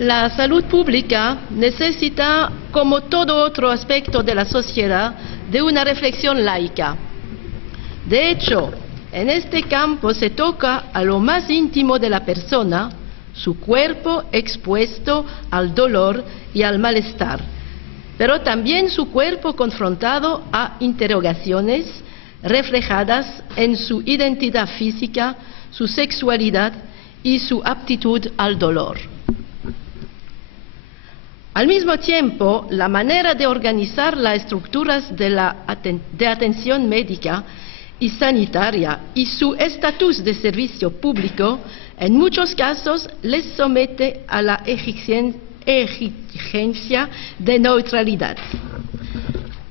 La salud pública necesita, como todo otro aspecto de la sociedad, de una reflexión laica. De hecho, en este campo se toca a lo más íntimo de la persona, su cuerpo expuesto al dolor y al malestar, pero también su cuerpo confrontado a interrogaciones reflejadas en su identidad física, su sexualidad y su aptitud al dolor. Al mismo tiempo, la manera de organizar las estructuras de atención médica y sanitaria y su estatus de servicio público, en muchos casos les somete a la exigencia de neutralidad.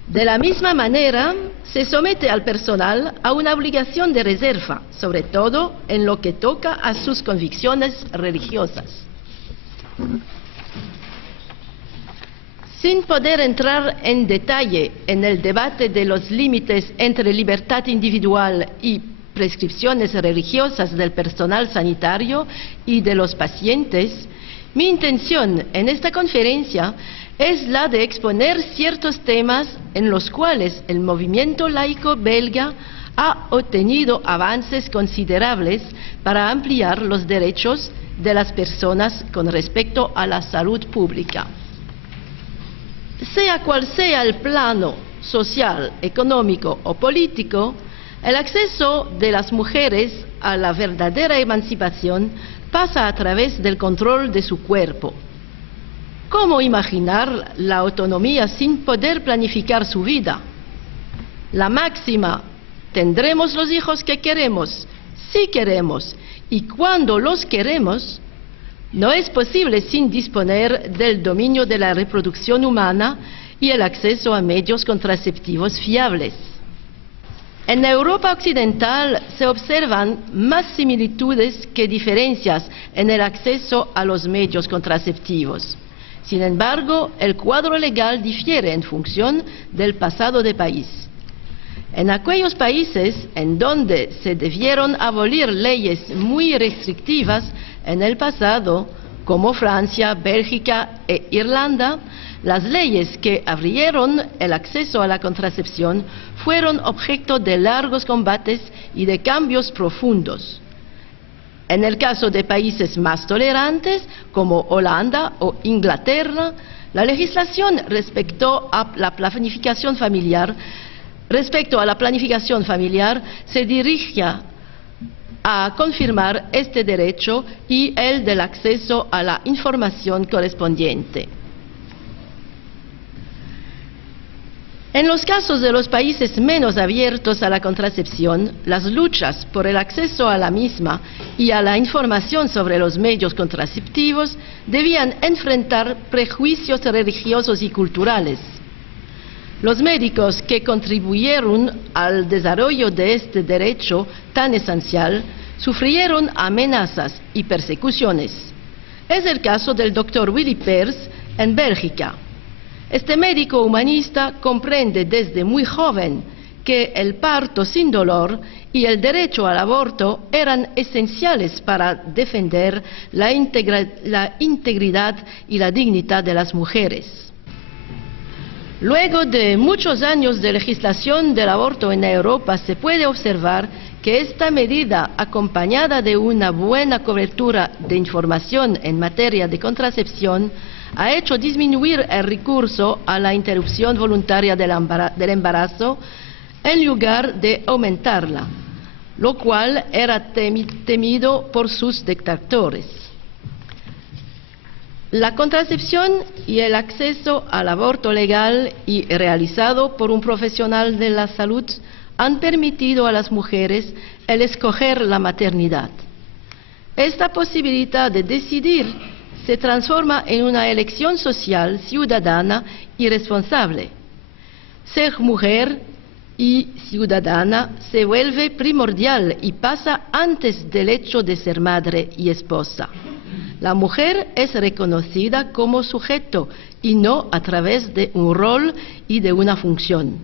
De la misma manera, se somete al personal a una obligación de reserva, sobre todo en lo que toca a sus convicciones religiosas. Sin poder entrar en detalle en el debate de los límites entre libertad individual y prescripciones religiosas del personal sanitario y de los pacientes, mi intención en esta conferencia es la de exponer ciertos temas en los cuales el movimiento laico belga ha obtenido avances considerables para ampliar los derechos de las personas con respecto a la salud pública. Sea cual sea el plano social, económico o político, el acceso de las mujeres a la verdadera emancipación pasa a través del control de su cuerpo. ¿Cómo imaginar la autonomía sin poder planificar su vida? La máxima, tendremos los hijos que queremos, si queremos y cuando los queremos, no es posible sin disponer del dominio de la reproducción humana y el acceso a medios contraceptivos fiables. En Europa occidental se observan más similitudes que diferencias en el acceso a los medios contraceptivos. Sin embargo, el cuadro legal difiere en función del pasado de país. En aquellos países en donde se debieron abolir leyes muy restrictivas en el pasado, como Francia, Bélgica e Irlanda, las leyes que abrieron el acceso a la contracepción fueron objeto de largos combates y de cambios profundos. En el caso de países más tolerantes, como Holanda o Inglaterra, la legislación respecto a la planificación familiar se dirigía a confirmar este derecho y el del acceso a la información correspondiente. En los casos de los países menos abiertos a la contracepción, las luchas por el acceso a la misma y a la información sobre los medios contraceptivos debían enfrentar prejuicios religiosos y culturales. Los médicos que contribuyeron al desarrollo de este derecho tan esencial sufrieron amenazas y persecuciones. Es el caso del Dr. Willy Peers en Bélgica. Este médico humanista comprende desde muy joven que el parto sin dolor y el derecho al aborto eran esenciales para defender la integridad y la dignidad de las mujeres. Luego de muchos años de legislación del aborto en Europa, se puede observar que esta medida, acompañada de una buena cobertura de información en materia de contracepción, ha hecho disminuir el recurso a la interrupción voluntaria del embarazo en lugar de aumentarla, lo cual era temido por sus detractores. La contracepción y el acceso al aborto legal y realizado por un profesional de la salud han permitido a las mujeres el escoger la maternidad. Esta posibilidad de decidir se transforma en una elección social, ciudadana y responsable. Ser mujer y ciudadana se vuelve primordial y pasa antes del hecho de ser madre y esposa. La mujer es reconocida como sujeto y no a través de un rol y de una función.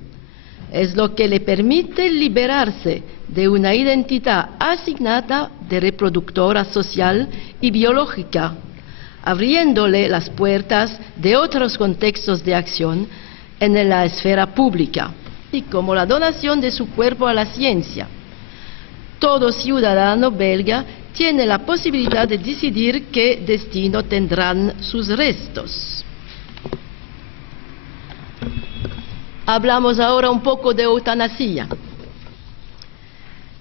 es lo que le permite liberarse de una identidad asignada de reproductora social y biológica, abriéndole las puertas de otros contextos de acción en la esfera pública, y como la donación de su cuerpo a la ciencia. Todo ciudadano belga tiene la posibilidad de decidir qué destino tendrán sus restos. Hablamos ahora un poco de eutanasia.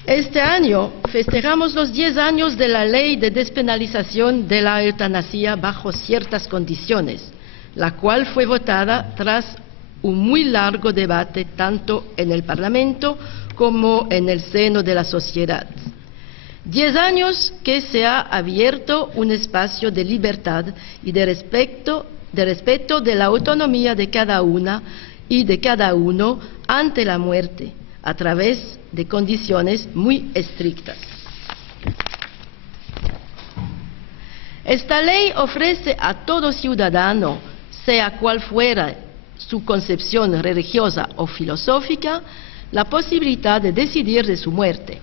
Este año festejamos los 10 años de la ley de despenalización de la eutanasia bajo ciertas condiciones, la cual fue votada tras un muy largo debate tanto en el Parlamento como en el seno de la sociedad. 10 años que se ha abierto un espacio de libertad y de respeto de la autonomía de cada una y de cada uno ante la muerte, a través de condiciones muy estrictas. Esta ley ofrece a todo ciudadano, sea cual fuera su concepción religiosa o filosófica, la posibilidad de decidir de su muerte.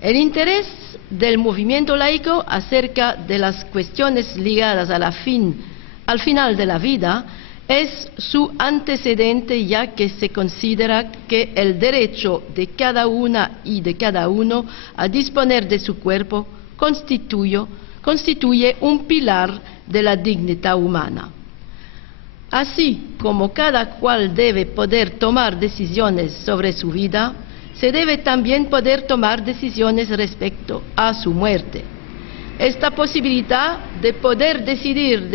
El interés del movimiento laico acerca de las cuestiones ligadas al final de la vida es su antecedente, ya que se considera que el derecho de cada una y de cada uno a disponer de su cuerpo constituye un pilar de la dignidad humana. Así como cada cual debe poder tomar decisiones sobre su vida, se debe también poder tomar decisiones respecto a su muerte. Esta posibilidad de poder decidir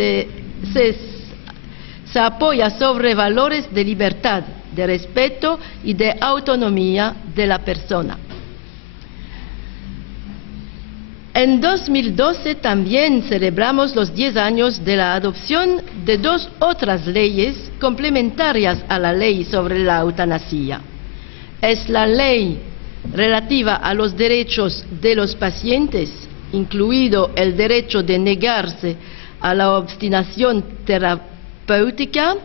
se apoya sobre valores de libertad, de respeto y de autonomía de la persona. En 2012 también celebramos los 10 años de la adopción de 2 otras leyes complementarias a la ley sobre la eutanasia. Es la ley relativa a los derechos de los pacientes, incluido el derecho de negarse a la obstinación terapéutica,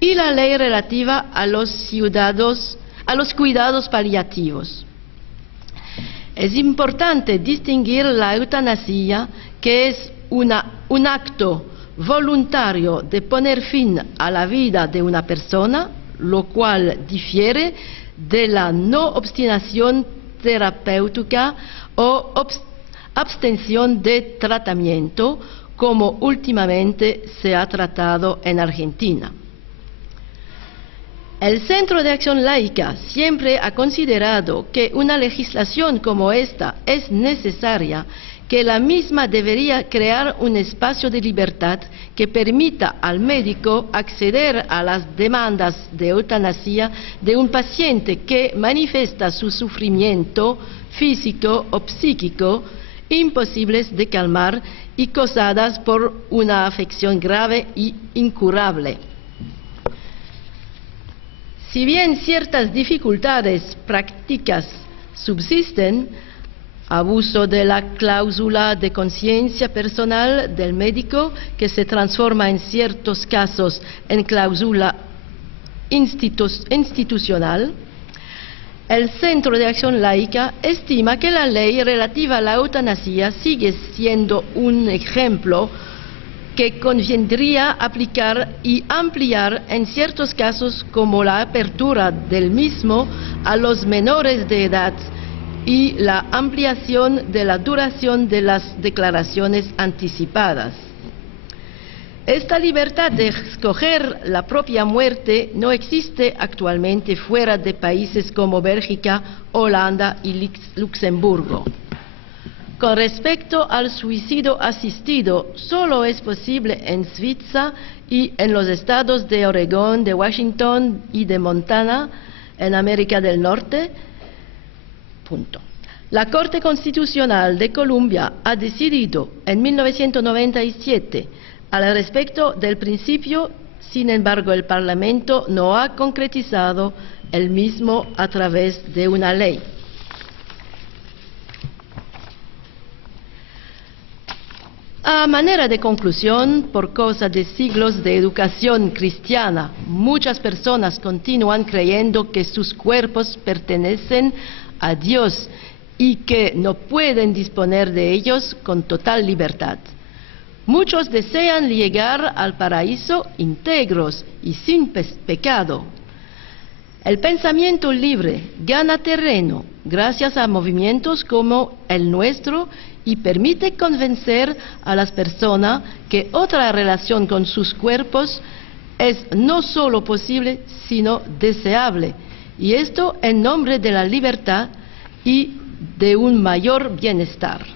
y la ley relativa a los cuidados paliativos. Es importante distinguir la eutanasia, que es un acto voluntario de poner fin a la vida de una persona, lo cual difiere de la no obstinación terapéutica o abstención de tratamiento, como últimamente se ha tratado en Argentina. El Centro de Acción Laica siempre ha considerado que una legislación como esta es necesaria, que la misma debería crear un espacio de libertad que permita al médico acceder a las demandas de eutanasia de un paciente que manifiesta su sufrimiento físico o psíquico imposibles de calmar y causadas por una afección grave y incurable. Si bien ciertas dificultades prácticas subsisten, abuso de la cláusula de conciencia personal del médico, que se transforma en ciertos casos en cláusula institucional, el Centro de Acción Laica estima que la ley relativa a la eutanasia sigue siendo un ejemplo que convendría aplicar y ampliar en ciertos casos, como la apertura del mismo a los menores de edad y la ampliación de la duración de las declaraciones anticipadas. Esta libertad de escoger la propia muerte no existe actualmente fuera de países como Bélgica, Holanda y Luxemburgo. Con respecto al suicidio asistido, solo es posible en Suiza y en los estados de Oregón, de Washington y de Montana, en América del Norte. Punto. La Corte Constitucional de Colombia ha decidido en 1997 al respecto del principio. Sin embargo, el Parlamento no ha concretizado el mismo a través de una ley. A manera de conclusión, por causa de siglos de educación cristiana, muchas personas continúan creyendo que sus cuerpos pertenecen a Dios y que no pueden disponer de ellos con total libertad. Muchos desean llegar al paraíso íntegros y sin pecado. El pensamiento libre gana terreno gracias a movimientos como el nuestro y permite convencer a las personas que otra relación con sus cuerpos es no solo posible, sino deseable, y esto en nombre de la libertad y de un mayor bienestar.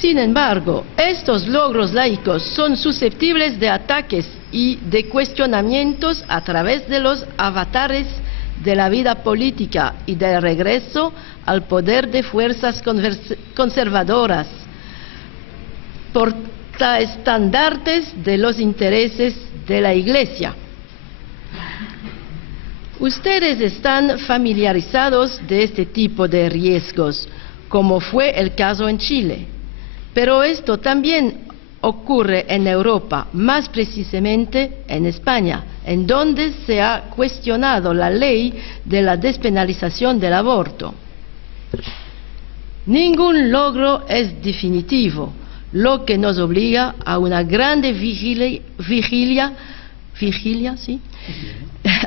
Sin embargo, estos logros laicos son susceptibles de ataques y de cuestionamientos a través de los avatares de la vida política y del regreso al poder de fuerzas conservadoras, portaestandartes de los intereses de la Iglesia. Ustedes están familiarizados de este tipo de riesgos, como fue el caso en Chile. Pero esto también ocurre en Europa, más precisamente en España, en donde se ha cuestionado la ley de la despenalización del aborto. Ningún logro es definitivo, lo que nos obliga a una grande vigilia, ¿sí?,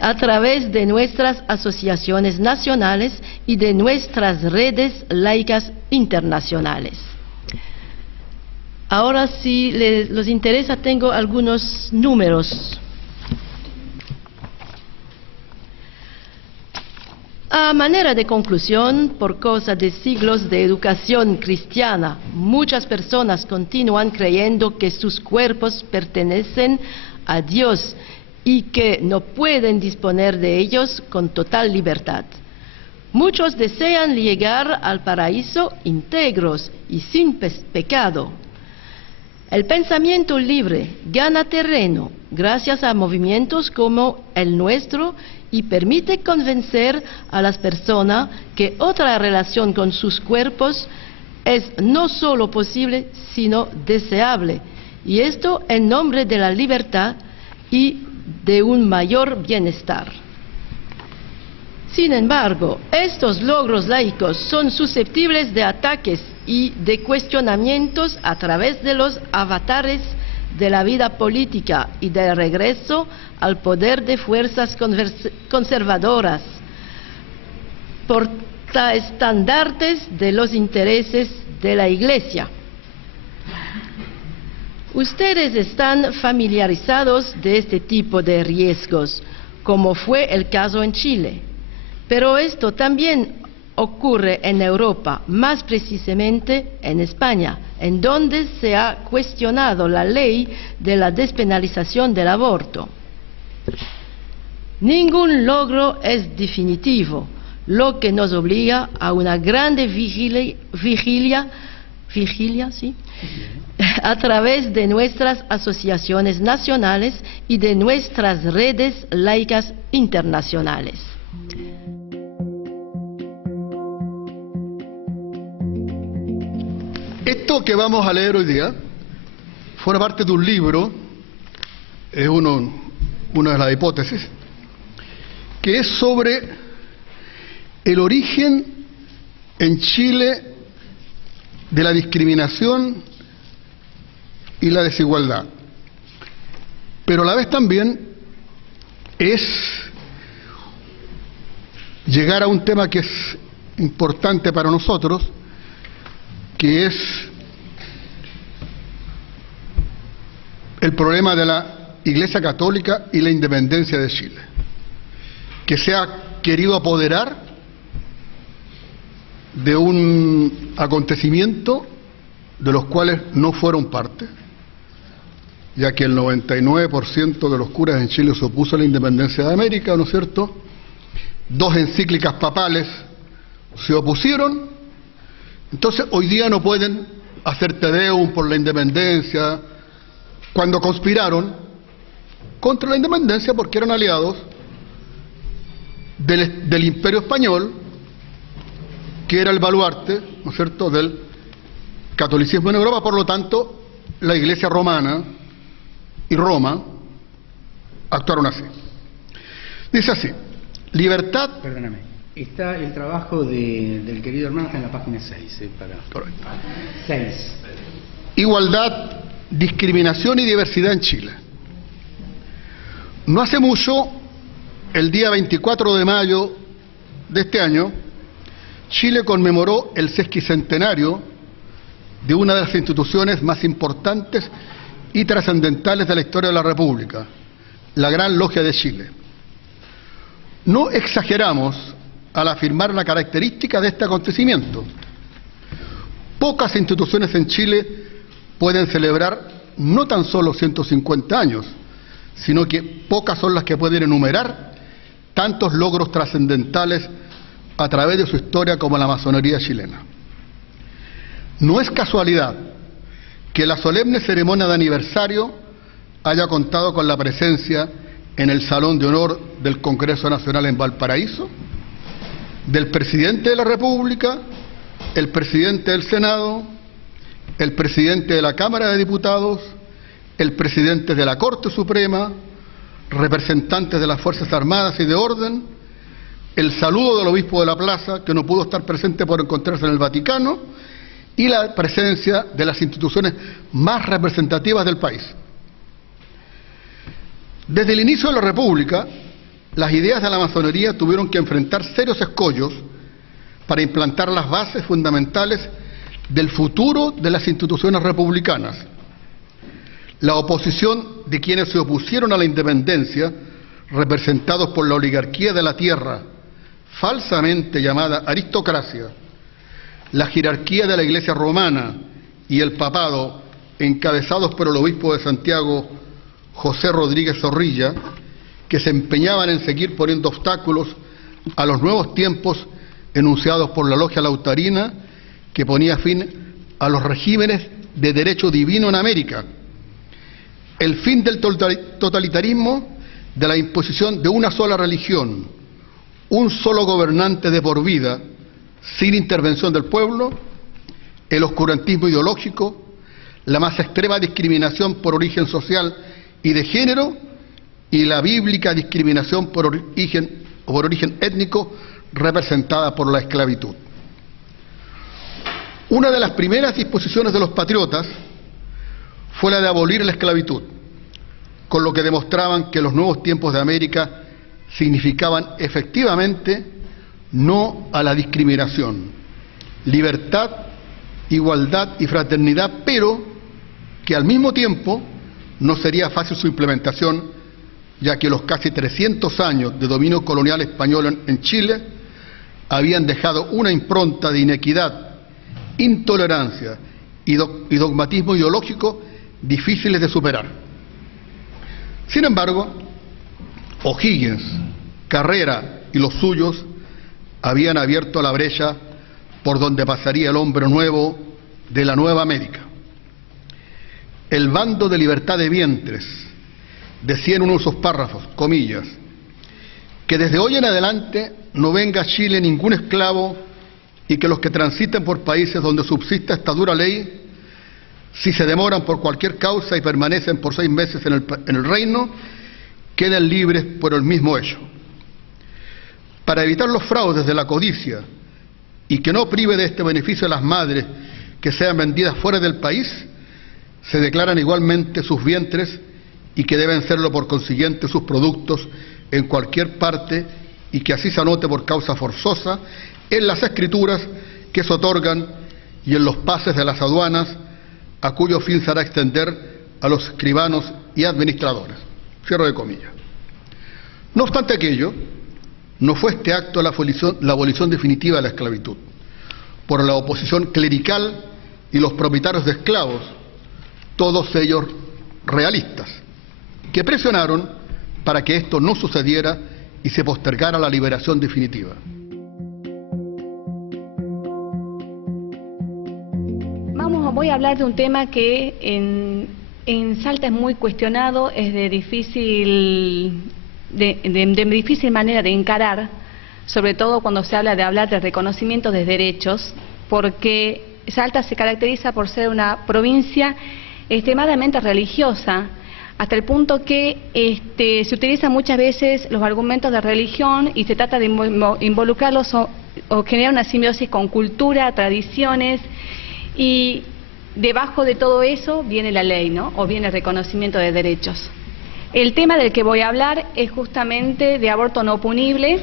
a través de nuestras asociaciones nacionales y de nuestras redes laicas internacionales. Ahora, si les interesa, tengo algunos números. A manera de conclusión, por causa de siglos de educación cristiana, muchas personas continúan creyendo que sus cuerpos pertenecen a Dios y que no pueden disponer de ellos con total libertad. Muchos desean llegar al paraíso íntegros y sin pecado. El pensamiento libre gana terreno gracias a movimientos como el nuestro y permite convencer a las personas que otra relación con sus cuerpos es no solo posible, sino deseable, y esto en nombre de la libertad y de un mayor bienestar. Sin embargo, estos logros laicos son susceptibles de ataques y de cuestionamientos a través de los avatares de la vida política y del regreso al poder de fuerzas conservadoras, portaestandartes de los intereses de la Iglesia. Ustedes están familiarizados de este tipo de riesgos, como fue el caso en Chile. Pero esto también ocurre en Europa, más precisamente en España, en donde se ha cuestionado la ley de la despenalización del aborto. Ningún logro es definitivo, lo que nos obliga a una grande vigilia, ¿sí?, a través de nuestras asociaciones nacionales y de nuestras redes laicas internacionales. Esto que vamos a leer hoy día forma parte de un libro, es una de las hipótesis, que es sobre el origen en Chile de la discriminación y la desigualdad. Pero a la vez también es llegar a un tema que es importante para nosotros, que es el problema de la Iglesia Católica y la independencia de Chile, que se ha querido apoderar de un acontecimiento de los cuales no fueron parte, ya que el 99% de los curas en Chile se opuso a la independencia de América, ¿no es cierto? 2 encíclicas papales se opusieron. Entonces hoy día no pueden hacer Te Deum por la independencia, cuando conspiraron contra la independencia porque eran aliados del Imperio Español, que era el baluarte, ¿no es cierto?, del catolicismo en Europa. Por lo tanto, la Iglesia romana y Roma actuaron así. Dice así: libertad... Perdóname, está el trabajo del querido hermano, está en la página 6. Correcto. 6. Igualdad, discriminación y diversidad en Chile. No hace mucho, el día 24 de mayo de este año, Chile conmemoró el sesquicentenario de una de las instituciones más importantes y trascendentales de la historia de la República, la Gran Logia de Chile. No exageramos al afirmar la característica de este acontecimiento. Pocas instituciones en Chile pueden celebrar no tan solo 150 años, sino que pocas son las que pueden enumerar tantos logros trascendentales a través de su historia como la masonería chilena. No es casualidad que la solemne ceremonia de aniversario haya contado con la presencia en el Salón de Honor del Congreso Nacional en Valparaíso del Presidente de la República, el Presidente del Senado, el Presidente de la Cámara de Diputados, el Presidente de la Corte Suprema, representantes de las Fuerzas Armadas y de Orden, el saludo del Obispo de la Plaza, que no pudo estar presente por encontrarse en el Vaticano, y la presencia de las instituciones más representativas del país. Desde el inicio de la República, las ideas de la masonería tuvieron que enfrentar serios escollos para implantar las bases fundamentales del futuro de las instituciones republicanas. La oposición de quienes se opusieron a la independencia, representados por la oligarquía de la tierra, falsamente llamada aristocracia, la jerarquía de la Iglesia romana y el papado, encabezados por el obispo de Santiago, José Rodríguez Zorrilla, que se empeñaban en seguir poniendo obstáculos a los nuevos tiempos enunciados por la Logia Lautarina, que ponía fin a los regímenes de derecho divino en América, el fin del totalitarismo, de la imposición de una sola religión, un solo gobernante de por vida, sin intervención del pueblo, el oscurantismo ideológico, la más extrema discriminación por origen social y de género, y la bíblica discriminación por origen étnico representada por la esclavitud. Una de las primeras disposiciones de los patriotas fue la de abolir la esclavitud, con lo que demostraban que los nuevos tiempos de América significaban efectivamente no a la discriminación, libertad, igualdad y fraternidad, pero que al mismo tiempo no sería fácil su implementación, ya que los casi 300 años de dominio colonial español en Chile habían dejado una impronta de inequidad, intolerancia y dogmatismo ideológico difíciles de superar. Sin embargo, O'Higgins, Carrera y los suyos habían abierto la brecha por donde pasaría el hombre nuevo de la Nueva América. El bando de libertad de vientres decía en uno de sus párrafos, comillas, que desde hoy en adelante no venga a Chile ningún esclavo y que los que transiten por países donde subsista esta dura ley, si se demoran por cualquier causa y permanecen por 6 meses en el reino, queden libres por el mismo hecho. Para evitar los fraudes de la codicia y que no prive de este beneficio a las madres que sean vendidas fuera del país, se declaran igualmente sus vientres y que deben serlo por consiguiente sus productos en cualquier parte y que así se anote por causa forzosa en las escrituras que se otorgan y en los pases de las aduanas, a cuyo fin se hará extender a los escribanos y administradores. Cierro de comillas. No obstante aquello, no fue este acto la abolición definitiva de la esclavitud, por la oposición clerical y los propietarios de esclavos, todos ellos realistas, que presionaron para que esto no sucediera y se postergara la liberación definitiva. Voy a hablar de un tema que en Salta es muy cuestionado, es de difícil manera de encarar, sobre todo cuando se habla de reconocimiento de derechos, porque Salta se caracteriza por ser una provincia extremadamente religiosa, hasta el punto que se utilizan muchas veces los argumentos de religión y se trata de involucrarlos o generar una simbiosis con cultura, tradiciones, y debajo de todo eso viene la ley, ¿no? O viene el reconocimiento de derechos. El tema del que voy a hablar es justamente de aborto no punible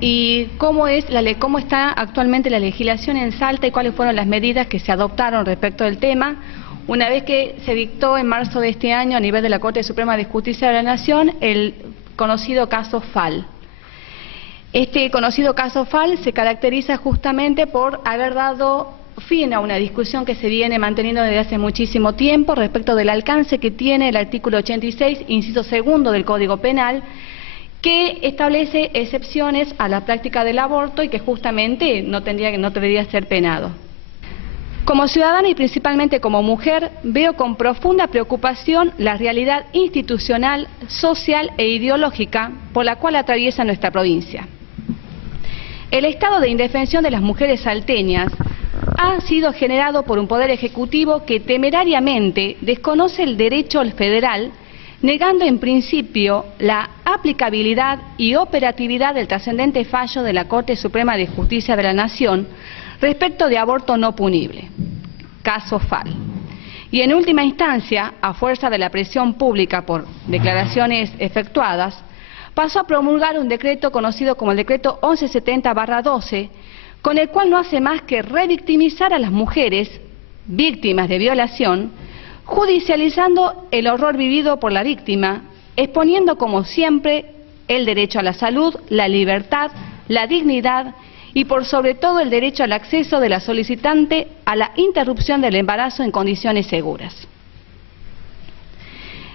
y cómo está actualmente la legislación en Salta y cuáles fueron las medidas que se adoptaron respecto del tema, una vez que se dictó en marzo de este año a nivel de la Corte Suprema de Justicia de la Nación el conocido caso Fall. Este conocido caso Fall se caracteriza justamente por haber dado fin a una discusión que se viene manteniendo desde hace muchísimo tiempo respecto del alcance que tiene el artículo 86, inciso segundo del Código Penal, que establece excepciones a la práctica del aborto y que justamente no debería ser penado. Como ciudadana y principalmente como mujer, veo con profunda preocupación la realidad institucional, social e ideológica por la cual atraviesa nuestra provincia. El estado de indefensión de las mujeres salteñas ha sido generado por un poder ejecutivo que temerariamente desconoce el derecho federal, negando en principio la aplicabilidad y operatividad del trascendente fallo de la Corte Suprema de Justicia de la Nación respecto de aborto no punible, caso Fall. Y en última instancia, a fuerza de la presión pública por declaraciones efectuadas, pasó a promulgar un decreto conocido como el decreto 1170/12, con el cual no hace más que revictimizar a las mujeres víctimas de violación, judicializando el horror vivido por la víctima, exponiendo como siempre el derecho a la salud, la libertad, la dignidad y por sobre todo el derecho al acceso de la solicitante a la interrupción del embarazo en condiciones seguras.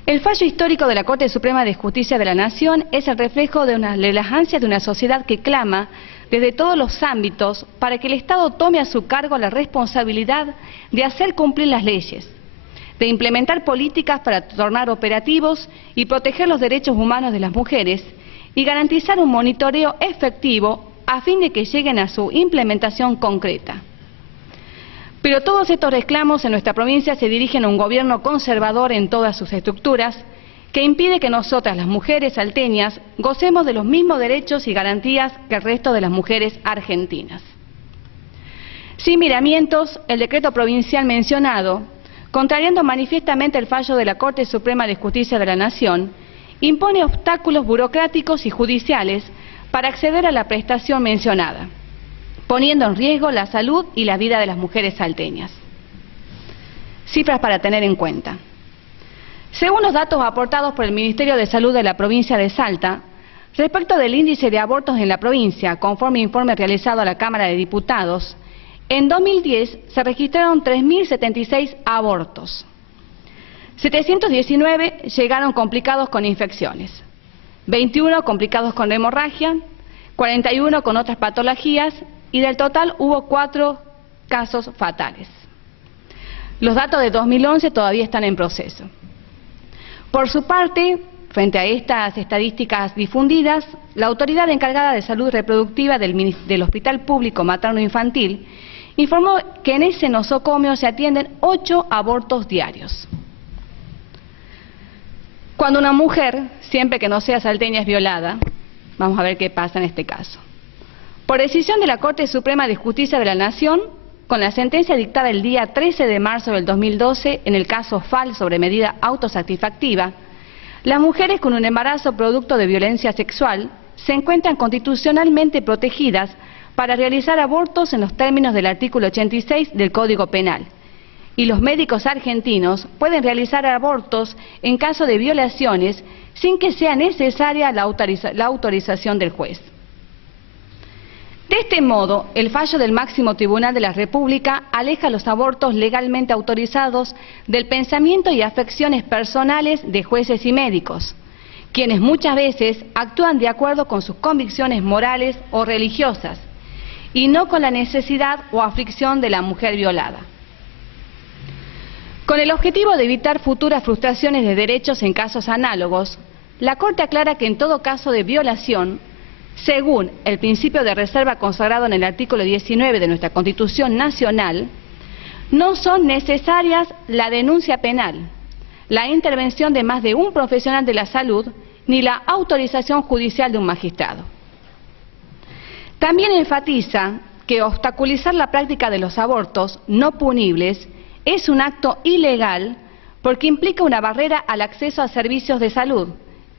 El fallo histórico de la Corte Suprema de Justicia de la Nación es el reflejo de las ansias de una sociedad que clama desde todos los ámbitos para que el Estado tome a su cargo la responsabilidad de hacer cumplir las leyes, de implementar políticas para tornar operativos y proteger los derechos humanos de las mujeres y garantizar un monitoreo efectivo a fin de que lleguen a su implementación concreta. Pero todos estos reclamos en nuestra provincia se dirigen a un gobierno conservador en todas sus estructuras que impide que nosotras, las mujeres salteñas, gocemos de los mismos derechos y garantías que el resto de las mujeres argentinas. Sin miramientos, el decreto provincial mencionado, contrariando manifiestamente el fallo de la Corte Suprema de Justicia de la Nación, impone obstáculos burocráticos y judiciales para acceder a la prestación mencionada, poniendo en riesgo la salud y la vida de las mujeres salteñas. Cifras para tener en cuenta. Según los datos aportados por el Ministerio de Salud de la provincia de Salta, respecto del índice de abortos en la provincia, conforme informe realizado a la Cámara de Diputados, en 2010 se registraron 3.076 abortos. 719 llegaron complicados con infecciones, 21 complicados con hemorragia, 41 con otras patologías y del total hubo 4 casos fatales. Los datos de 2011 todavía están en proceso. Por su parte, frente a estas estadísticas difundidas, la autoridad encargada de salud reproductiva del Hospital Público Materno Infantil informó que en ese nosocomio se atienden 8 abortos diarios. Cuando una mujer, siempre que no sea salteña, es violada, vamos a ver qué pasa en este caso. Por decisión de la Corte Suprema de Justicia de la Nación, con la sentencia dictada el día 13 de marzo del 2012 en el caso Fall sobre medida autosatisfactiva, las mujeres con un embarazo producto de violencia sexual se encuentran constitucionalmente protegidas para realizar abortos en los términos del artículo 86 del Código Penal. Y los médicos argentinos pueden realizar abortos en caso de violaciones sin que sea necesaria la autorización del juez. De este modo, el fallo del máximo tribunal de la República aleja los abortos legalmente autorizados del pensamiento y afecciones personales de jueces y médicos, quienes muchas veces actúan de acuerdo con sus convicciones morales o religiosas, y no con la necesidad o aflicción de la mujer violada. Con el objetivo de evitar futuras frustraciones de derechos en casos análogos, la Corte aclara que en todo caso de violación, según el principio de reserva consagrado en el artículo 19 de nuestra Constitución Nacional, no son necesarias la denuncia penal, la intervención de más de un profesional de la salud, ni la autorización judicial de un magistrado. También enfatiza que obstaculizar la práctica de los abortos no punibles es un acto ilegal porque implica una barrera al acceso a servicios de salud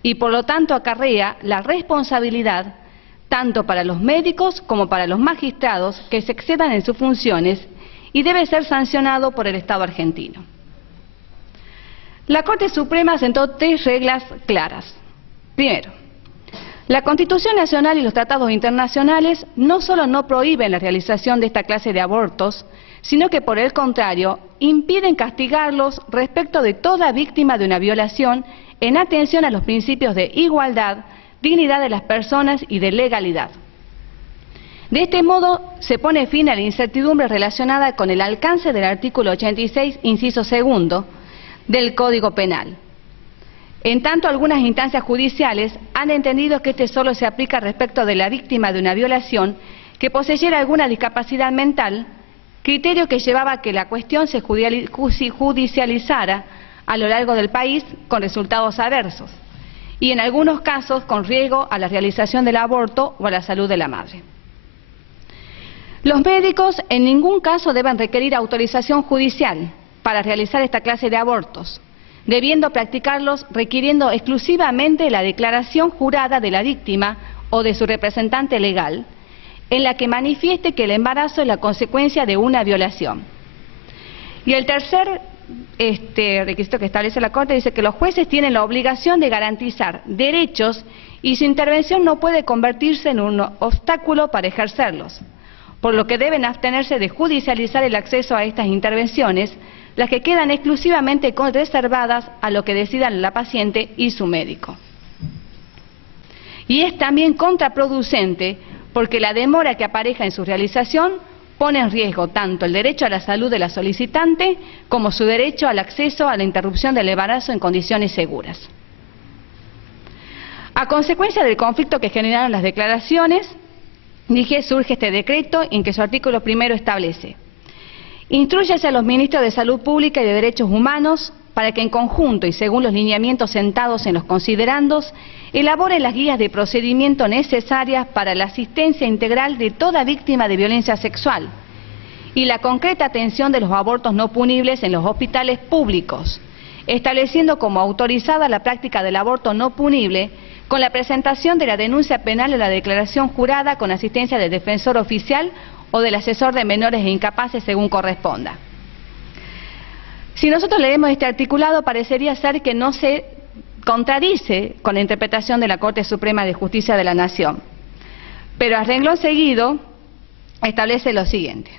y por lo tanto acarrea la responsabilidad tanto para los médicos como para los magistrados que se excedan en sus funciones y debe ser sancionado por el Estado argentino. La Corte Suprema sentó 3 reglas claras. Primero, la Constitución Nacional y los tratados internacionales no solo no prohíben la realización de esta clase de abortos, sino que por el contrario impiden castigarlos respecto de toda víctima de una violación en atención a los principios de igualdad, dignidad de las personas y de legalidad. De este modo se pone fin a la incertidumbre relacionada con el alcance del artículo 86, inciso segundo, del Código Penal. En tanto, algunas instancias judiciales han entendido que este solo se aplica respecto de la víctima de una violación que poseyera alguna discapacidad mental, criterio que llevaba a que la cuestión se judicializara a lo largo del país con resultados adversos y en algunos casos con riesgo a la realización del aborto o a la salud de la madre. Los médicos en ningún caso deben requerir autorización judicial para realizar esta clase de abortos, debiendo practicarlos requiriendo exclusivamente la declaración jurada de la víctima o de su representante legal, en la que manifieste que el embarazo es la consecuencia de una violación. Y el tercer requisito que establece la Corte dice que los jueces tienen la obligación de garantizar derechos y su intervención no puede convertirse en un obstáculo para ejercerlos, por lo que deben abstenerse de judicializar el acceso a estas intervenciones, las que quedan exclusivamente reservadas a lo que decidan la paciente y su médico. Y es también contraproducente porque la demora que apareja en su realización pone en riesgo tanto el derecho a la salud de la solicitante como su derecho al acceso a la interrupción del embarazo en condiciones seguras. A consecuencia del conflicto que generaron las declaraciones, surge este decreto en que su artículo primero establece: instrúyase a los ministros de Salud Pública y de Derechos Humanos para que en conjunto y según los lineamientos sentados en los considerandos, elaboren las guías de procedimiento necesarias para la asistencia integral de toda víctima de violencia sexual y la concreta atención de los abortos no punibles en los hospitales públicos, estableciendo como autorizada la práctica del aborto no punible con la presentación de la denuncia penal o la declaración jurada con asistencia del defensor oficial o del asesor de menores e incapaces según corresponda. Si nosotros leemos este articulado, parecería ser que no se contradice con la interpretación de la Corte Suprema de Justicia de la Nación, pero a renglón seguido establece lo siguiente: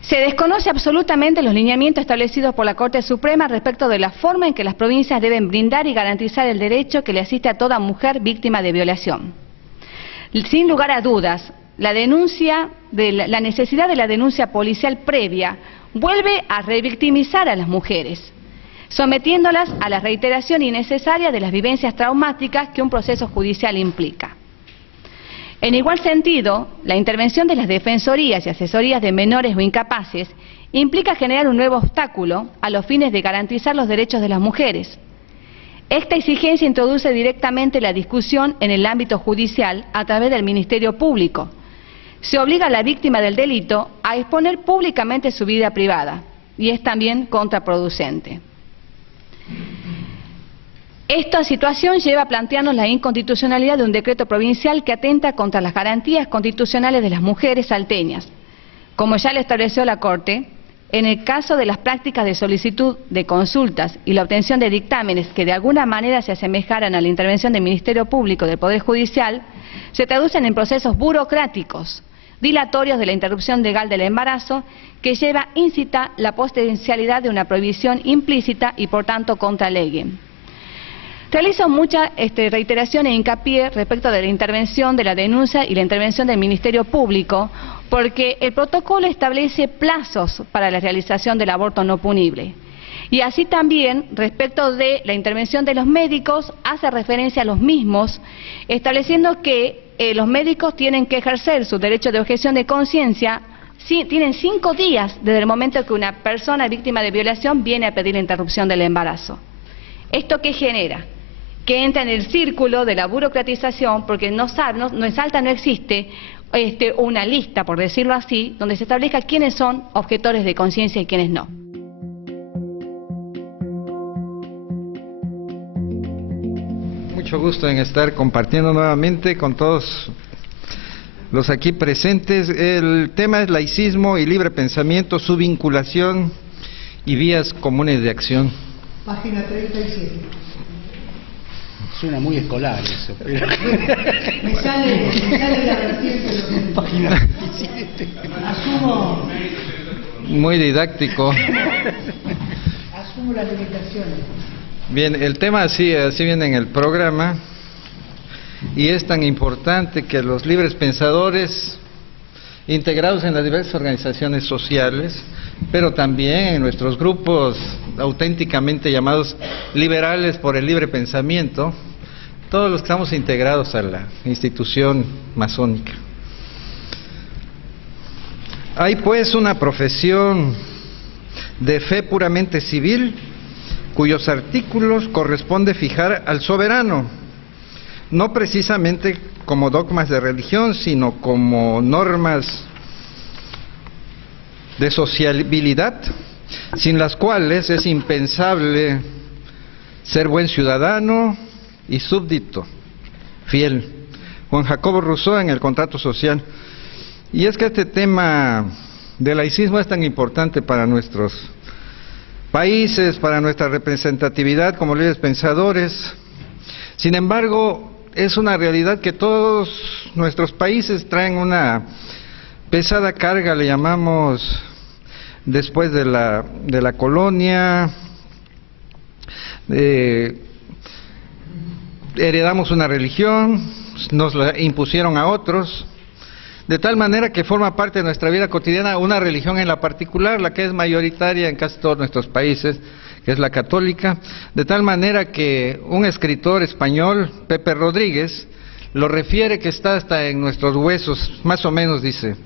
se desconoce absolutamente los lineamientos establecidos por la Corte Suprema respecto de la forma en que las provincias deben brindar y garantizar el derecho que le asiste a toda mujer víctima de violación. Sin lugar a dudas, la necesidad de la denuncia policial previa vuelve a revictimizar a las mujeres, sometiéndolas a la reiteración innecesaria de las vivencias traumáticas que un proceso judicial implica. En igual sentido, la intervención de las defensorías y asesorías de menores o incapaces implica generar un nuevo obstáculo a los fines de garantizar los derechos de las mujeres. Esta exigencia introduce directamente la discusión en el ámbito judicial a través del Ministerio Público. Se obliga a la víctima del delito a exponer públicamente su vida privada y es también contraproducente. Esta situación lleva a plantearnos la inconstitucionalidad de un decreto provincial que atenta contra las garantías constitucionales de las mujeres salteñas. Como ya lo estableció la Corte, en el caso de las prácticas de solicitud de consultas y la obtención de dictámenes que de alguna manera se asemejaran a la intervención del Ministerio Público del Poder Judicial, se traducen en procesos burocráticos, dilatorios de la interrupción legal del embarazo, que lleva íncita la potencialidad de una prohibición implícita y por tanto contra lege. Realizo mucha reiteración e hincapié respecto de la intervención de la denuncia y la intervención del Ministerio Público, porque el protocolo establece plazos para la realización del aborto no punible. Y así también, respecto de la intervención de los médicos, hace referencia a los mismos, estableciendo que los médicos tienen que ejercer su derecho de objeción de conciencia, tienen 5 días desde el momento que una persona víctima de violación viene a pedir la interrupción del embarazo. ¿Esto qué genera? Que entra en el círculo de la burocratización, porque no existe una lista, por decirlo así, donde se establezca quiénes son objetores de conciencia y quiénes no. Mucho gusto en estar compartiendo nuevamente con todos los aquí presentes. El tema es laicismo y libre pensamiento, su vinculación y vías comunes de acción. Página 37. Suena muy escolar eso, pero... me sale la vertiente de página 37. Asumo Muy didáctico. Asumo las limitaciones. Bien, el tema así viene en el programa, y es tan importante que los libres pensadores integrados en las diversas organizaciones sociales, pero también en nuestros grupos auténticamente llamados liberales por el libre pensamiento, todos los que estamos integrados a la institución masónica. Hay pues una profesión de fe puramente civil, cuyos artículos corresponde fijar al soberano, no precisamente como dogmas de religión, sino como normas de sociabilidad, sin las cuales es impensable ser buen ciudadano y súbdito fiel. Juan Jacobo Rousseau en el Contrato Social. Y es que este tema del laicismo es tan importante para nuestros países, para nuestra representatividad como libres pensadores. Sin embargo, es una realidad que todos nuestros países traen una pesada carga, le llamamos, después de la colonia. Heredamos una religión, nos la impusieron a otros, de tal manera que forma parte de nuestra vida cotidiana una religión en la particular, la que es mayoritaria en casi todos nuestros países, que es la católica, de tal manera que un escritor español, Pepe Rodríguez, lo refiere que está hasta en nuestros huesos, más o menos dice: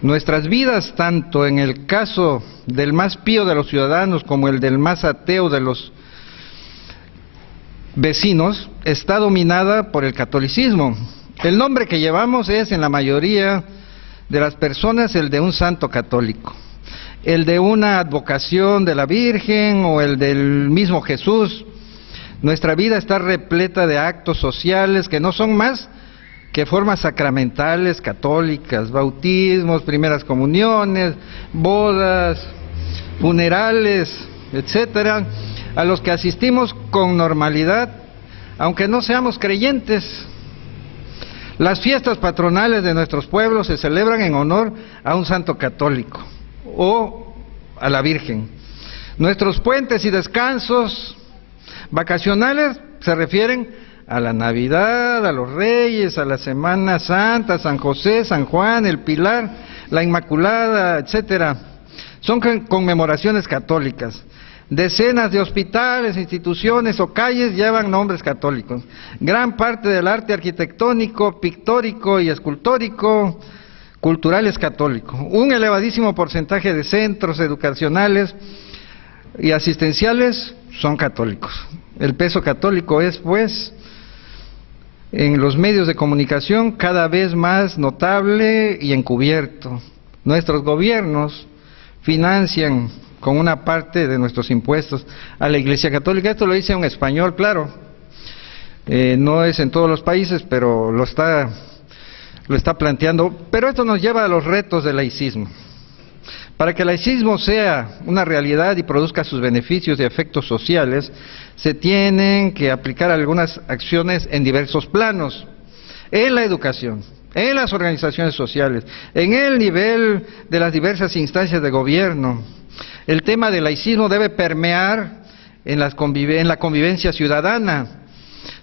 nuestras vidas, tanto en el caso del más pío de los ciudadanos como el del más ateo de los vecinos, está dominada por el catolicismo. El nombre que llevamos es, en la mayoría de las personas, el de un santo católico, el de una advocación de la Virgen o el del mismo Jesús. Nuestra vida está repleta de actos sociales que no son más que formas sacramentales católicas, bautismos, primeras comuniones, bodas, funerales, etcétera, a los que asistimos con normalidad, aunque no seamos creyentes. Las fiestas patronales de nuestros pueblos se celebran en honor a un santo católico o a la Virgen. Nuestros puentes y descansos vacacionales se refieren a la Navidad, a los Reyes, a la Semana Santa, San José, San Juan, el Pilar, la Inmaculada, etcétera. Son conmemoraciones católicas. Decenas de hospitales, instituciones o calles llevan nombres católicos. Gran parte del arte arquitectónico, pictórico y escultórico cultural es católico. Un elevadísimo porcentaje de centros educacionales y asistenciales son católicos. El peso católico es, pues, en los medios de comunicación cada vez más notable y encubierto. Nuestros gobiernos financian con una parte de nuestros impuestos a la Iglesia Católica. Esto lo dice un español, claro, no es en todos los países, pero lo está planteando. Pero esto nos lleva a los retos del laicismo. Para que el laicismo sea una realidad y produzca sus beneficios y efectos sociales, se tienen que aplicar algunas acciones en diversos planos: en la educación, en las organizaciones sociales, en el nivel de las diversas instancias de gobierno. El tema del laicismo debe permear en la convivencia ciudadana.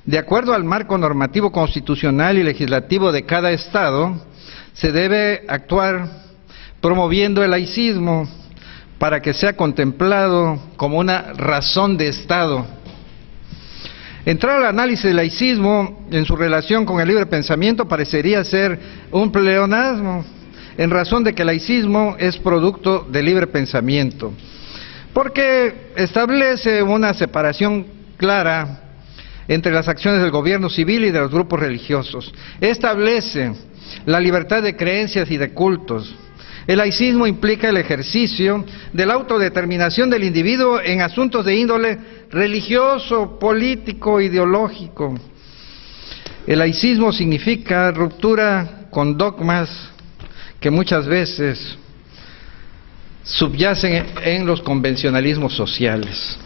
De acuerdo al marco normativo constitucional y legislativo de cada Estado, se debe actuar promoviendo el laicismo para que sea contemplado como una razón de Estado. Entrar al análisis del laicismo en su relación con el libre pensamiento parecería ser un pleonasmo, en razón de que el laicismo es producto del libre pensamiento, porque establece una separación clara entre las acciones del gobierno civil y de los grupos religiosos. Establece la libertad de creencias y de cultos. El laicismo implica el ejercicio de la autodeterminación del individuo en asuntos de índole religioso, político, ideológico. El laicismo significa ruptura con dogmas que muchas veces subyacen en los convencionalismos sociales.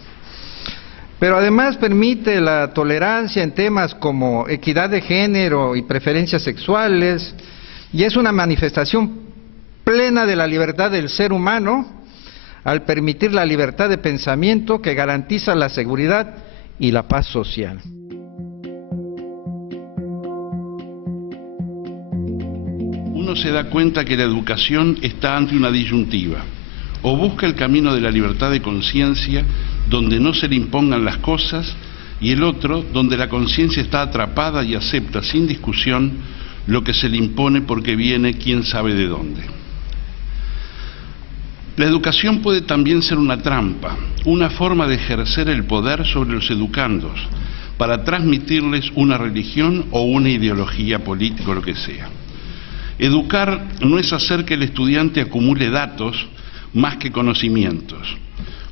Pero además permite la tolerancia en temas como equidad de género y preferencias sexuales, y es una manifestación plena de la libertad del ser humano al permitir la libertad de pensamiento que garantiza la seguridad y la paz social. Uno se da cuenta que la educación está ante una disyuntiva: o busca el camino de la libertad de conciencia, donde no se le impongan las cosas, y el otro, donde la conciencia está atrapada y acepta sin discusión lo que se le impone porque viene quién sabe de dónde. La educación puede también ser una trampa, una forma de ejercer el poder sobre los educandos, para transmitirles una religión o una ideología política o lo que sea. Educar no es hacer que el estudiante acumule datos más que conocimientos.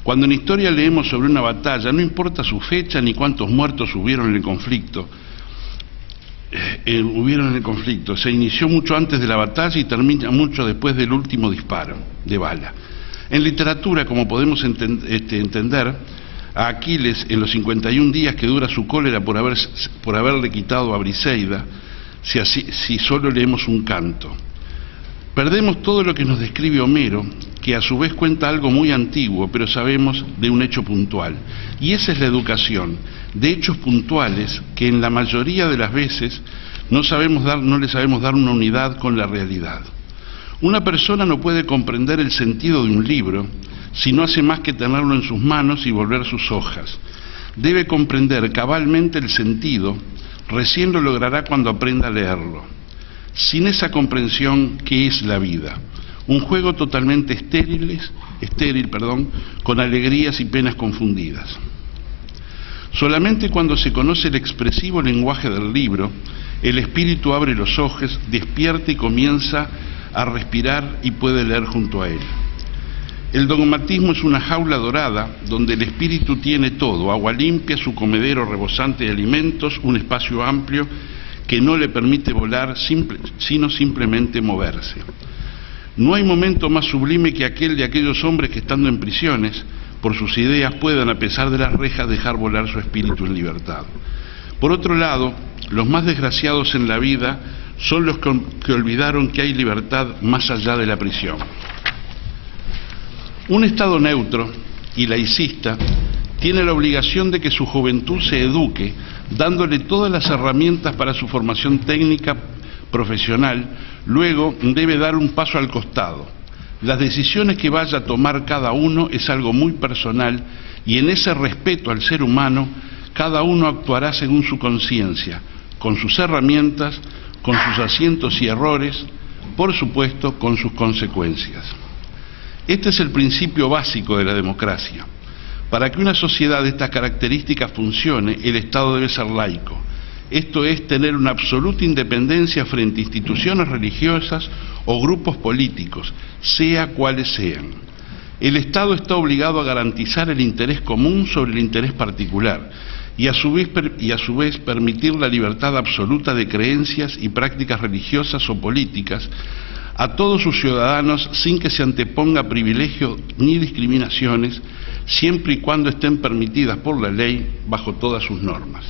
Cuando en historia leemos sobre una batalla, no importa su fecha ni cuántos muertos hubieron en el conflicto, se inició mucho antes de la batalla y termina mucho después del último disparo de bala. En literatura, como podemos entender, a Aquiles, en los 51 días que dura su cólera por haberle quitado a Briseida, si solo leemos un canto. Perdemos todo lo que nos describe Homero, que a su vez cuenta algo muy antiguo, pero sabemos de un hecho puntual. Y esa es la educación, de hechos puntuales que en la mayoría de las veces no le sabemos dar una unidad con la realidad. Una persona no puede comprender el sentido de un libro si no hace más que tenerlo en sus manos y volver sus hojas. Debe comprender cabalmente el sentido, recién lo logrará cuando aprenda a leerlo. Sin esa comprensión, ¿qué es la vida? Un juego totalmente estéril, con alegrías y penas confundidas. Solamente cuando se conoce el expresivo lenguaje del libro, el espíritu abre los ojos, despierta y comienza a respirar y puede leer junto a él. El dogmatismo es una jaula dorada donde el espíritu tiene todo: agua limpia, su comedero rebosante de alimentos, un espacio amplio que no le permite volar, sino simplemente moverse. No hay momento más sublime que aquel de aquellos hombres que, estando en prisiones por sus ideas, puedan, a pesar de las rejas, dejar volar su espíritu en libertad. Por otro lado, los más desgraciados en la vida son los que olvidaron que hay libertad más allá de la prisión. Un Estado neutro y laicista tiene la obligación de que su juventud se eduque, dándole todas las herramientas para su formación técnica profesional. Luego debe dar un paso al costado. Las decisiones que vaya a tomar cada uno es algo muy personal, y en ese respeto al ser humano, cada uno actuará según su conciencia, con sus herramientas, con sus aciertos y errores, por supuesto con sus consecuencias. Este es el principio básico de la democracia. Para que una sociedad de estas características funcione, el Estado debe ser laico. Esto es, tener una absoluta independencia frente a instituciones religiosas o grupos políticos, sea cuales sean. El Estado está obligado a garantizar el interés común sobre el interés particular y a su vez permitir la libertad absoluta de creencias y prácticas religiosas o políticas a todos sus ciudadanos, sin que se anteponga privilegios ni discriminaciones, siempre y cuando estén permitidas por la ley bajo todas sus normas.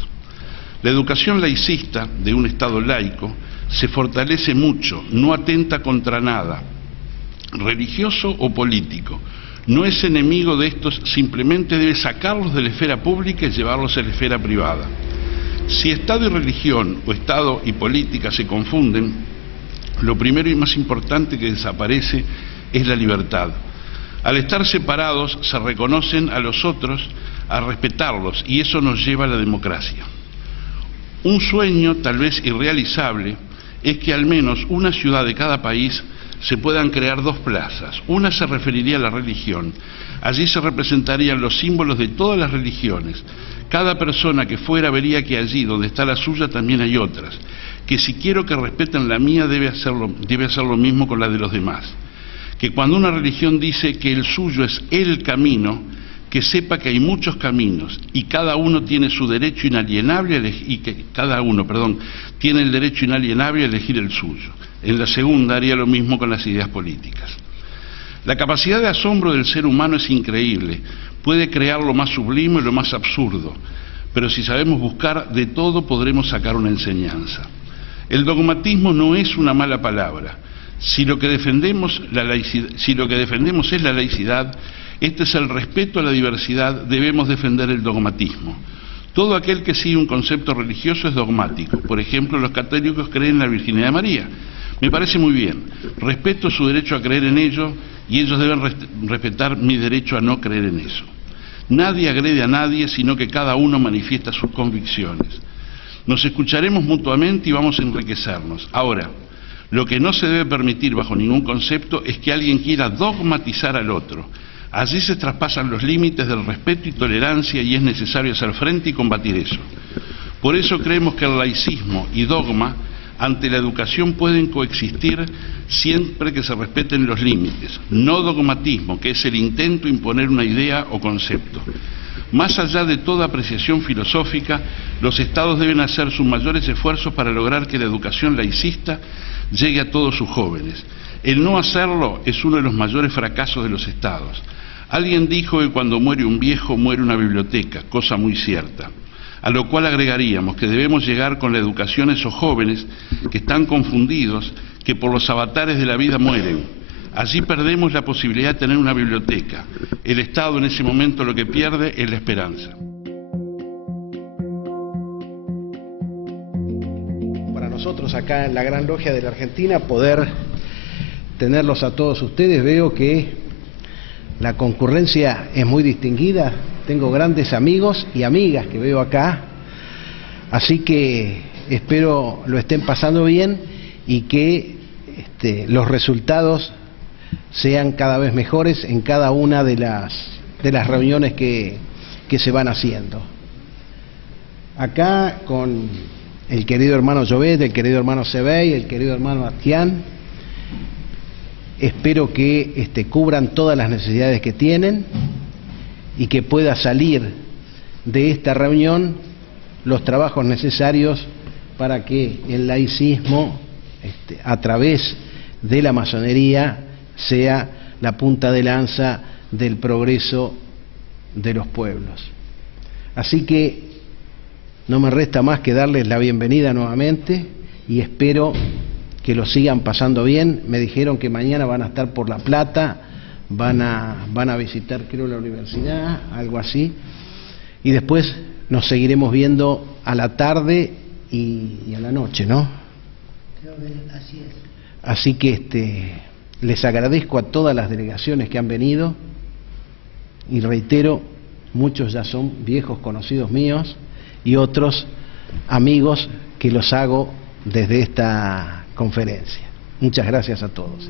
La educación laicista de un Estado laico se fortalece mucho, no atenta contra nada, religioso o político. No es enemigo de estos, simplemente debe sacarlos de la esfera pública y llevarlos a la esfera privada. Si Estado y religión o Estado y política se confunden, lo primero y más importante que desaparece es la libertad. Al estar separados se reconocen a los otros, a respetarlos, y eso nos lleva a la democracia. Un sueño tal vez irrealizable es que al menos una ciudad de cada país se puedan crear dos plazas. Una se referiría a la religión. Allí se representarían los símbolos de todas las religiones. Cada persona que fuera vería que allí donde está la suya también hay otras. Que si quiero que respeten la mía debe hacer lo mismo con la de los demás. Que cuando una religión dice que el suyo es el camino, que sepa que hay muchos caminos y cada uno tiene su derecho inalienable tiene el derecho inalienable a elegir el suyo. En la segunda haría lo mismo con las ideas políticas. La capacidad de asombro del ser humano es increíble, puede crear lo más sublime y lo más absurdo, pero si sabemos buscar, de todo podremos sacar una enseñanza. El dogmatismo no es una mala palabra. Si lo que defendemos es la laicidad, este es el respeto a la diversidad, debemos defender el dogmatismo. Todo aquel que sigue un concepto religioso es dogmático. Por ejemplo, los católicos creen en la virginidad de María. Me parece muy bien. Respeto su derecho a creer en ello y ellos deben respetar mi derecho a no creer en eso. Nadie agrede a nadie, sino que cada uno manifiesta sus convicciones. Nos escucharemos mutuamente y vamos a enriquecernos. Ahora, lo que no se debe permitir bajo ningún concepto es que alguien quiera dogmatizar al otro. Allí se traspasan los límites del respeto y tolerancia y es necesario hacer frente y combatir eso. Por eso creemos que el laicismo y dogma ante la educación pueden coexistir siempre que se respeten los límites, no dogmatismo, que es el intento de imponer una idea o concepto. Más allá de toda apreciación filosófica, los Estados deben hacer sus mayores esfuerzos para lograr que la educación laicista llegue a todos sus jóvenes. El no hacerlo es uno de los mayores fracasos de los Estados. Alguien dijo que cuando muere un viejo muere una biblioteca, cosa muy cierta. A lo cual agregaríamos que debemos llegar con la educación a esos jóvenes que están confundidos, que por los avatares de la vida mueren. Allí perdemos la posibilidad de tener una biblioteca. El Estado en ese momento lo que pierde es la esperanza. Para nosotros acá en la Gran Logia de la Argentina poder tenerlos a todos ustedes, veo que la concurrencia es muy distinguida, tengo grandes amigos y amigas que veo acá, así que espero lo estén pasando bien y que los resultados sean cada vez mejores en cada una de las reuniones que se van haciendo. Acá con el querido hermano Llobet, el querido hermano Sebey, el querido hermano Bastián, espero que cubran todas las necesidades que tienen y que pueda salir de esta reunión los trabajos necesarios para que el laicismo, a través de la masonería, sea la punta de lanza del progreso de los pueblos. Así que no me resta más que darles la bienvenida nuevamente y espero que lo sigan pasando bien. Me dijeron que mañana van a estar por La Plata, van a visitar, creo, la universidad, algo así, y después nos seguiremos viendo a la tarde y a la noche, ¿no? Creo que así es. Así que les agradezco a todas las delegaciones que han venido y reitero, muchos ya son viejos conocidos míos y otros amigos que los hago desde esta conferencia. Muchas gracias a todos.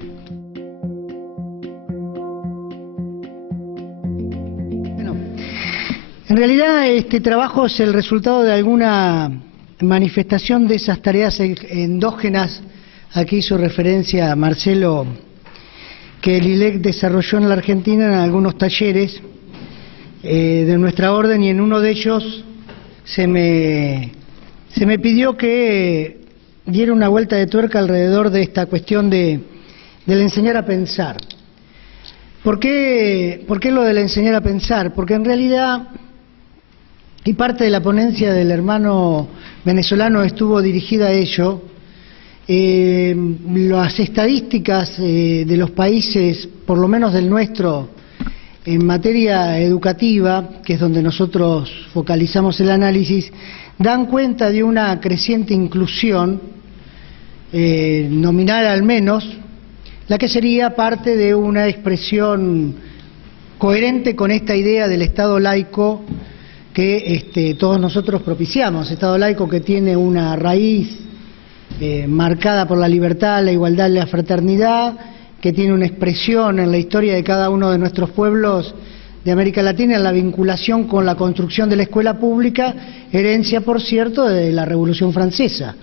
Bueno, en realidad este trabajo es el resultado de alguna manifestación de esas tareas endógenas a que hizo referencia Marcelo, que el ILEC desarrolló en la Argentina en algunos talleres de nuestra orden, y en uno de ellos se me pidió que diera una vuelta de tuerca alrededor de esta cuestión del enseñar a pensar. ¿Por qué lo del enseñar a pensar? Porque en realidad, y parte de la ponencia del hermano venezolano estuvo dirigida a ello, las estadísticas de los países, por lo menos del nuestro, en materia educativa, que es donde nosotros focalizamos el análisis, dan cuenta de una creciente inclusión, nominal al menos, la que sería parte de una expresión coherente con esta idea del Estado laico que todos nosotros propiciamos, Estado laico que tiene una raíz marcada por la libertad, la igualdad y la fraternidad, que tiene una expresión en la historia de cada uno de nuestros pueblos de América Latina en la vinculación con la construcción de la escuela pública, herencia, por cierto, de la Revolución Francesa.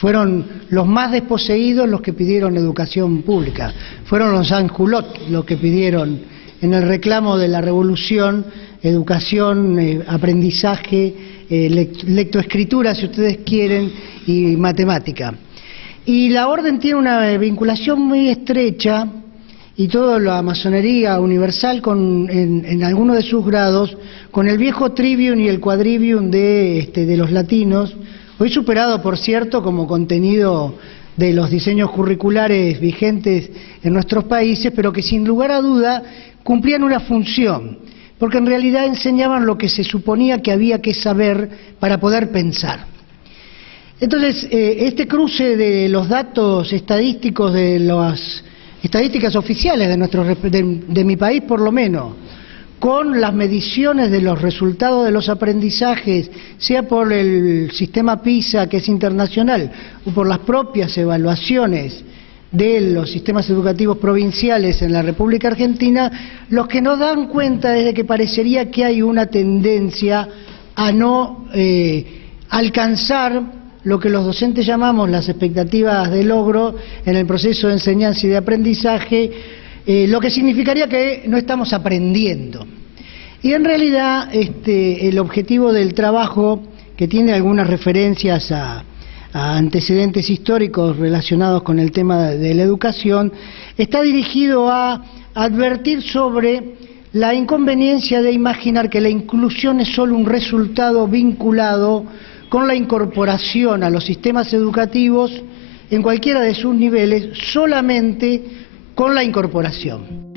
Fueron los más desposeídos los que pidieron educación pública, fueron los sans-culottes los que pidieron en el reclamo de la Revolución educación, aprendizaje, lectoescritura, si ustedes quieren, y matemática. Y la orden tiene una vinculación muy estrecha, y toda la masonería universal en algunos de sus grados, con el viejo trivium y el quadrivium de los latinos, hoy superado, por cierto, como contenido de los diseños curriculares vigentes en nuestros países, pero que sin lugar a duda cumplían una función, porque en realidad enseñaban lo que se suponía que había que saber para poder pensar. Entonces, este cruce de los datos estadísticos de las estadísticas oficiales de mi país, por lo menos, con las mediciones de los resultados de los aprendizajes, sea por el sistema PISA, que es internacional, o por las propias evaluaciones de los sistemas educativos provinciales en la República Argentina, los que nos dan cuenta es de que parecería que hay una tendencia a no alcanzar lo que los docentes llamamos las expectativas de logro en el proceso de enseñanza y de aprendizaje, lo que significaría que no estamos aprendiendo. Y en realidad el objetivo del trabajo, que tiene algunas referencias a antecedentes históricos relacionados con el tema de la educación, está dirigido a advertir sobre la inconveniencia de imaginar que la inclusión es solo un resultado vinculado con la incorporación a los sistemas educativos en cualquiera de sus niveles, solamente con la incorporación.